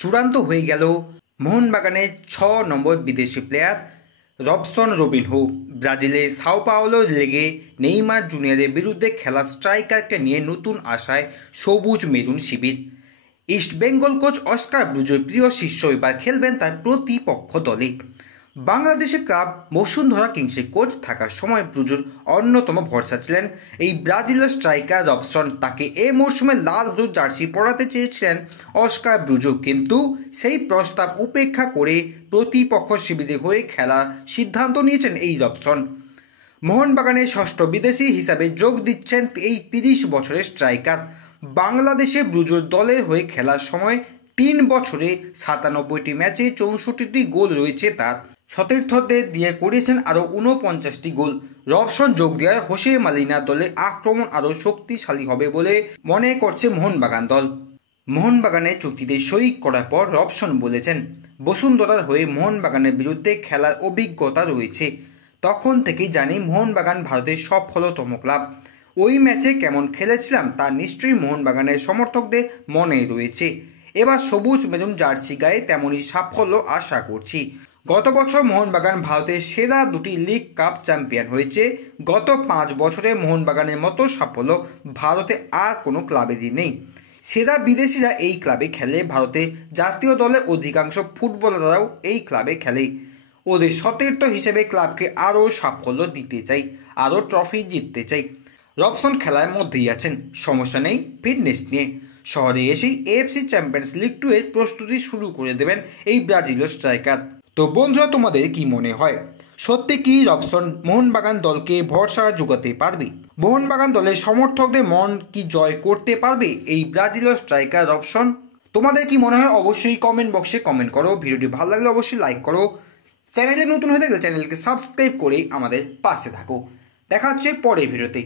চূড়ান্ত হয়ে গেল মোহনবাগানের 6 নম্বর বিদেশি প্লেয়ার রবসন রবিনহো। ব্রাজিলের সাও পাওলো লিগে নেইমার জুনিয়রের বিরুদ্ধে খেলা স্ট্রাইকারকে নিয়ে নতুন আশায় সবুজ মেরুন শিবির। ইস্টবেঙ্গল কোচ অস্কার ব্রুজোর প্রিয় শিষ্য এবার খেলবেন তার প্রতিপক্ষ দলে। বাংলাদেশের ক্লাব বসুন্ধরা কিংসের কোচ থাকার সময় ব্রুজোর অন্যতম ভরসা ছিলেন এই ব্রাজিলের স্ট্রাইকার রবসন। তাকে এ মৌসুমে লাল হলুদ জার্সি পরাতে চেয়েছিলেন অস্কার ব্রুজো, কিন্তু সেই প্রস্তাব উপেক্ষা করে প্রতিপক্ষ শিবিরের হয়ে খেলার সিদ্ধান্ত নিয়েছেন এই রবসন। মোহনবাগানের ষষ্ঠ বিদেশি হিসাবে যোগ দিচ্ছেন এই 30 বছরের স্ট্রাইকার। বাংলাদেশে ব্রুজোর দলের হয়ে খেলার সময় 3 বছরে 97টি ম্যাচে 64টি গোল রয়েছে তার। সতীর্থদের দিয়ে করেছেন আরও 49টি গোল। রবসন যোগ দেওয়ায় হোসে মালিনা দলে আক্রমণ আরও শক্তিশালী হবে বলে মনে করছে মোহনবাগান দল। মোহনবাগানের চুক্তিতে সই করার পর রবসন বলেছেন, বসুন্ধরার হয়ে মোহনবাগানের বিরুদ্ধে খেলার অভিজ্ঞতা রয়েছে। তখন থেকেই জানি মোহনবাগান ভারতের সফলতম ক্লাব। ওই ম্যাচে কেমন খেলেছিলাম তা নিশ্চয়ই মোহনবাগানের সমর্থকদের মনে রয়েছে। এবার সবুজ মেরুন জার্সি গায়ে তেমনই সাফল্য আশা করছি। গত বছর মোহনবাগান ভারতের সেরা 2টি লিগ কাপ চ্যাম্পিয়ন হয়েছে। গত 5 বছরে মোহনবাগানের মতো সাফল্য ভারতে আর কোনো ক্লাবেরই নেই। সেরা বিদেশিরা এই ক্লাবে খেলে। ভারতের জাতীয় দলের অধিকাংশ ফুটবলাররাও এই ক্লাবে খেলে। ওদের সতীর্থ হিসেবে ক্লাবকে আরও সাফল্য দিতে চাই, আরও ট্রফি জিততে চাই। রবসন খেলার মধ্যেই আছেন, সমস্যা নেই ফিটনেস নিয়ে। শহরে এসেই এএফসি চ্যাম্পিয়ন্স লিগ 2 এর প্রস্তুতি শুরু করে দেবেন এই ব্রাজিলীয় স্ট্রাইকার। তো বন্ধুরা, তোমাদের কি মনে হয়, সত্যি কি রবসন মোহনবাগান দলকে ভরসা যোগাতে পারবে? মোহনবাগান দলের সমর্থকদের মন কি জয় করতে পারবে এই ব্রাজিলীয় স্ট্রাইকার রবসন? তোমাদের কি মনে হয় অবশ্যই কমেন্ট বক্সে কমেন্ট করো। ভিডিওটি ভালো লাগলে অবশ্যই লাইক করো। চ্যানেলে নতুন হয়ে থাকলে চ্যানেলকে সাবস্ক্রাইব করে আমাদের পাশে থাকো। দেখা হচ্ছে পরের ভিডিওতে।